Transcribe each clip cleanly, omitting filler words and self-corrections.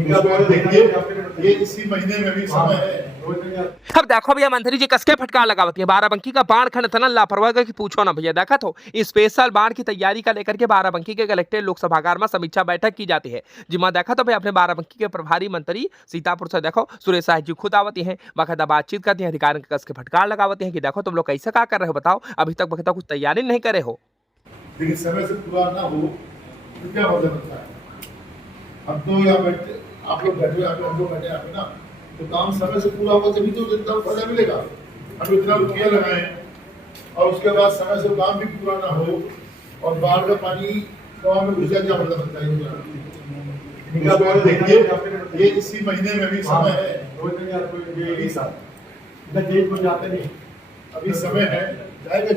देखिए ये इसी महीने में भी समय है। अब देखो भैया मंत्री जी कसके फटकार लगावती है। बाराबंकी का बाढ़ खंड इतना लापरवाह है कि पूछो ना भैया। देखा तो स्पेशल बाढ़ की तैयारी का लेकर के बाराबंकी के कलेक्टर लोक सभागार में समीक्षा बैठक की जाती है। जिसमें देखा तो भैया अपने बाराबंकी के प्रभारी मंत्री सीतापुर से देखो सुरेश साह जी खुद आवती है, बाकायदा बातचीत करती है, अधिकारियों के कस के फटकार लगावती है कि देखो तुम लोग कैसे क्या कर रहे हो, बताओ अभी तक बखता कुछ तैयारी नहीं करे हो। लेकिन समय से पूरा ना हो तो क्या मतलब होता है। हम तो यहाँ बैठे, आप लोग बैठे, हम लोग बैठे यहाँ पे ना, तो काम समय से पूरा होगा तभी तो जनता को फायदा मिलेगा। हम इतना रुपया लगाए और उसके बाद समय से काम भी पूरा ना हो और बाढ़ का पानी गाँव में घुस जाए, क्या मतलब बनता है। देखिए ये इसी महीने में भी समय है। अभी समय है, जाएगा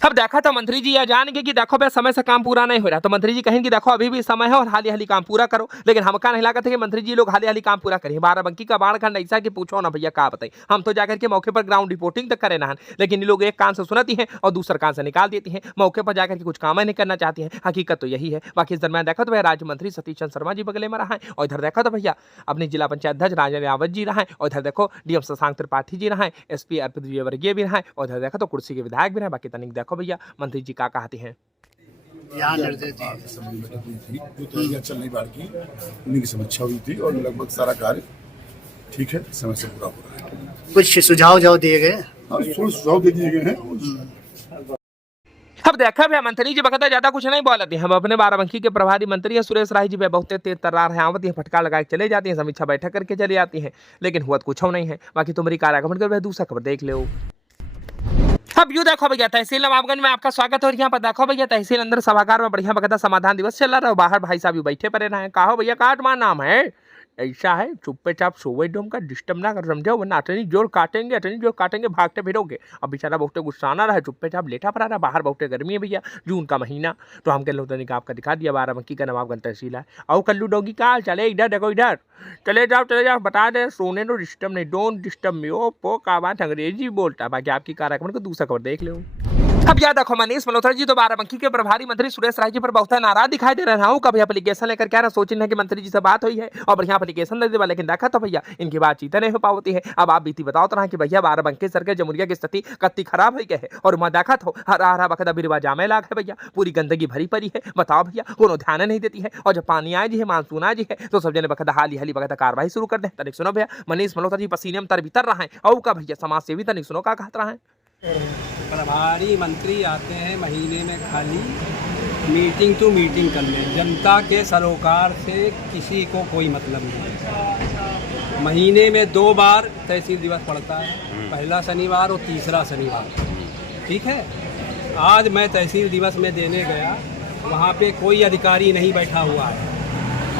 अब देखा तो मंत्री जी यह जानेंगे कि देखो भाई समय से काम पूरा नहीं हो रहा, तो मंत्री जी कहेंगे कि देखो अभी भी समय है और हाली हाली काम पूरा करो। लेकिन हमका नहीं लगा था कि मंत्री जी लोग हाली हाली काम पूरा करें। बाराबंकी का बाढ़ खंड ऐसा कि पूछो ना भैया, क्या बताइए। हम तो जाकर के मौके पर ग्राउंड रिपोर्टिंग तक करे ना, लेकिन ये लोग एक कान से सुनती हैं और दूसरे कान से निकाल देती हैं। मौके पर जाकर के कुछ काम नहीं करना चाहती हैं। हकीकत तो यही है। बाकी इस दरमियान देखा तो भैया राज्य मंत्री सतीश चंद्र शर्मा जी बगले में रहा है, और इधर देखा तो भैया अपने जिला पंचायत अध्यक्ष राजेंद्र रावत जी रहा है, और इधर देखो डीएम शशांक त्रिपाठी जी रहा है, एसपी अर्पित विजयवर्गीय भी रहा है, और इधर देखा तो कुर्सी के विधायक भी रहे। बाकी तनिक देखो भैया मंत्री जी क्या कहते हैं। यहाँ निर्देश चल नहीं बाढ़ की उन्हीं की समीक्षा हुई थी और लगभग सारा कार्य ठीक है, समय से पूरा हो रहा है। कुछ सुझाव दिए गए, हाँ, सुझाव दे दिए गए हैं। अब देखा भैया मंत्री जी बखता ज्यादा कुछ नहीं बोलती। हम अपने बाराबंकी के प्रभारी मंत्री हैं सुरेश राय जी भैया बहुत तेज तर्रार है, आवती है, फटका लगा के चले जाती हैं, समीक्षा बैठक करके चली जाती हैं, लेकिन हुआ कुछ नहीं है। बाकी तुम्हारी कार्यागमन कर भैया दूसरा खबर देख लो। अब यू देखो भैया तहसील नवाबगंज में आपका स्वागत है, और यहाँ पर देखो भैया तहसील अंदर सभागार में बढ़िया बकायदा समाधान दिवस चल रहा है। बाहर भाई साहब यू बैठे पड़े रहे हैं। कहा भैया काटमा नाम है ऐसा है, चुप्पे चाप सोवे डोम का डिस्टर्ब ना कर, समझो, वरना अटनी जोर काटेंगे भागते फिरोगे। अब बेचारा बहुत गुस्साना रहा, चुप्पे चाप लेटा पड़ा रहा। बाहर बहुत गर्मी है भैया, जून का महीना। तो हम कह लो तनिक आपका दिखा दिया बाराबंकी का नवाबगंज तहसील है। और कल्लू डोगी का चले इधर देखो, इधर चले जाओ, बता दे सोने नो डिस्टर्ब नहीं, डोंट डिस्टर्ब मी। ओ पो का बात अंग्रेजी बोलता है। बाकी आपकी कार्यक्रम को दूसरा खबर देख लो। अब याद रखो मनीष मल्होत्रा जी तो बाराबंकी के प्रभारी मंत्री सुरेश राय जी पर बहुत नाराज दिखाई दे रहा हूँ। कभी एप्लीकेशन लेकर क्या सोच रहे हैं कि मंत्री जी से बात हुई है और बढ़िया एप्लीकेशन दे देवा, लेकिन देखा तो भैया इनकी बातचीत नहीं हो पाती है। अब आप बीती बताओ तो कि भैया बाराबंकी सर के जमुरिया की स्थिति कत्ती खराब हो गई है, और वहाँ देखा तो हरा हरा बकदा बिरवा जामे लाग है भैया, पूरी गंदगी भरी पड़ी है। बताओ भैया कोनो ध्यान नहीं देती है, और जब पानी आए जी है, मानसून आए जी है, तो सब जने बकदा हाली हाली बकदा कार्रवाई शुरू कर दे। तनिक सुनो भैया मनीष मल्होत्रा जी पसीने में तर भीतर रहा है, और का भैया समाज सेवी तनिक सुनो का कहत रहा है। प्रभारी मंत्री आते हैं महीने में खाली मीटिंग टू मीटिंग करने, जनता के सरोकार से किसी को कोई मतलब नहीं। महीने में 2 बार तहसील दिवस पड़ता है, पहला शनिवार और तीसरा शनिवार, ठीक है। आज मैं तहसील दिवस में देने गया, वहाँ पे कोई अधिकारी नहीं बैठा हुआ है,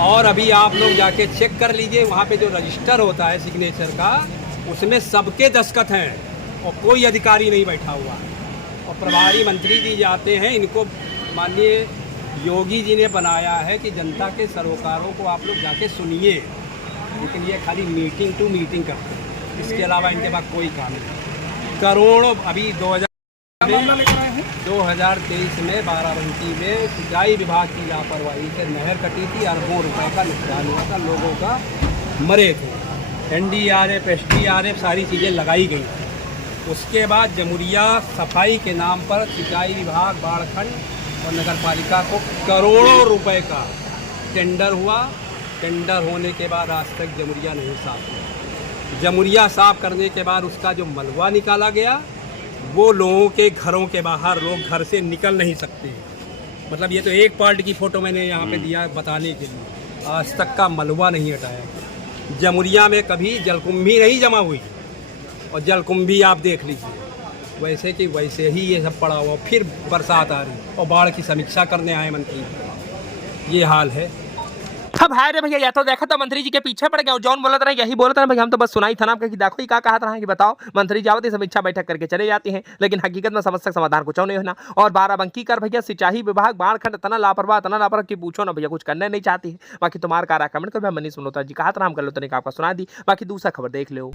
और अभी आप लोग जाके चेक कर लीजिए, वहाँ पे जो रजिस्टर होता है सिग्नेचर का, उसमें सबके दस्तखत हैं और कोई अधिकारी नहीं बैठा हुआ है। और प्रभारी मंत्री जी जाते हैं, इनको माननीय योगी जी ने बनाया है कि जनता के सरोकारों को आप लोग जाके सुनिए, लेकिन ये खाली मीटिंग टू मीटिंग करते हैं, इसके अलावा इनके पास कोई काम नहीं। करोड़ों अभी 2023 में बाराबंकी में सिंचाई विभाग की लापरवाही से नहर कटी थी, अरबों रुपए का नुकसान हुआ था, लोगों का मरे थे। NDRF SDRF सारी चीज़ें लगाई गई। उसके बाद जमुरिया सफाई के नाम पर सिंचाई विभाग बाढ़खंड और नगर पालिका को करोड़ों रुपए का टेंडर हुआ। टेंडर होने के बाद आज तक जमुरिया नहीं साफ हुआ। जमुरिया साफ करने के बाद उसका जो मलबा निकाला गया, वो लोगों के घरों के बाहर, लोग घर से निकल नहीं सकते। मतलब ये तो एक पार्ट की फ़ोटो मैंने यहाँ पे दिया बताने के लिए, आज तक का मलबा नहीं हटाया। जमुरिया में कभी जलकुंभी नहीं जमा हुई, और जलकुंभी आप देख लीजिए वैसे कि वैसे ही ये सब पड़ा हुआ। फिर बरसात आ रही और बाढ़ की समीक्षा करने आए मंत्री, ये हाल है। अब हाय रे भैया, या तो देखा तो मंत्री जी के पीछे पड़ गया, और जौन बोलत रहे यही बोलत रहे भैया। हम तो बस सुनाई था ना कि देखो ही क्या कहा था कि बताओ मंत्री जावत समीक्षा बैठक करके चले जाते हैं, लेकिन हकीकत में समस्या समाधान कुछ नहीं होना। और बाराबंकी कर भैया सिंचाई विभाग बाढ़ खंड तना लापरवाह की पूछो ना भैया, कुछ करने नहीं चाहती है। बाकी तुम्हारा कार्य कमेंट कर भैया मनीष मल्होत्रा जी कहा था, हम कर लो तनिक आपका सुना दी। बाकी दूसरा खबर देख लो।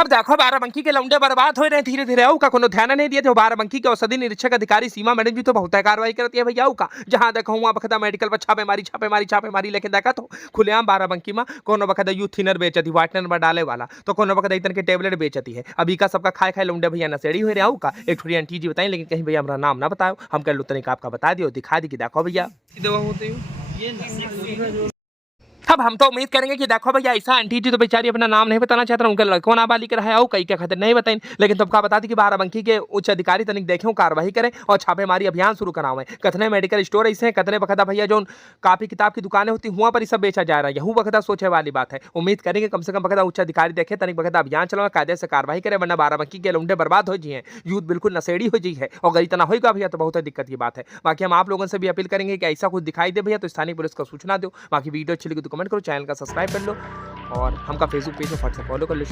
अब देखो बाराबंकी के लौंडे बर्बाद हो रहे हैं धीरे धीरे। का कोनो ध्यान नहीं दिए थे। बाराबंकी के औषधि निरीक्षक अधिकारी सीमा मैडम जी तो बहुत कार्रवाई करती है भैया का। जहां देखो वहां बखदा मेडिकल पर छापेमारी लेके देखा तो खुलेआम बाराबंकी में कोनो बखदा यूथ थिनर बेचती, वाइटनर में डाले वाला, तो कोनो बखदा इतन के टेबलेट बेचती है। अभी का सबका खाए लौंडे भैया नशेड़ी हो रहे का। एक थोड़ी आंटी जी बताई, लेकिन कहीं भैया हमारा नाम ना बताओ, हम कह लो तनिक आपका बता दियो, दिखा दी कि देखो भैया दवा होती है। अब हम तो उम्मीद करेंगे कि देखो भैया ऐसा आंटी जी तो बेचारी अपना नाम नहीं बताना चाहते, उनके लड़कों नाबालिग रहा है कई के खातिर नहीं बताएं, लेकिन तुमका बता दी कि बाराबंकी के उच्च अधिकारी तनिक देखें, कार्रवाई करें और छापेमारी अभियान शुरू करावें। कतने मेडिकल स्टोर ऐसे हैं, कतने बखदा भैया जो कापी किताब की दुकानें होती हुआ पर सब बेचा जा रहा है। यहू बखदा सोचे वाली बात है। उम्मीद करेंगे कम से कम बखदा उच्च अधिकारी देखे, तनिक बखदा अभियान चलाओ, कायदे से कार्रवाई करें, वरना बाराबंकी के लौंडे बर्बाद हो जी हैं, यूथ बिल्कुल नशेड़ी हो जी है। और अगर इतना होगा भैया तो बहुत दिक्कत की बात है। बाकी हम आप लोगों से भी अपील करेंगे कि ऐसा कुछ दिखाई दे भैया तो स्थानीय पुलिस को सूचना दो। बाकी वीडियो अच्छी लगी तो कमेंट करो, चैनल का सब्सक्राइब कर लो और हमका फेसबुक पेज में फट से फॉलो कर लो।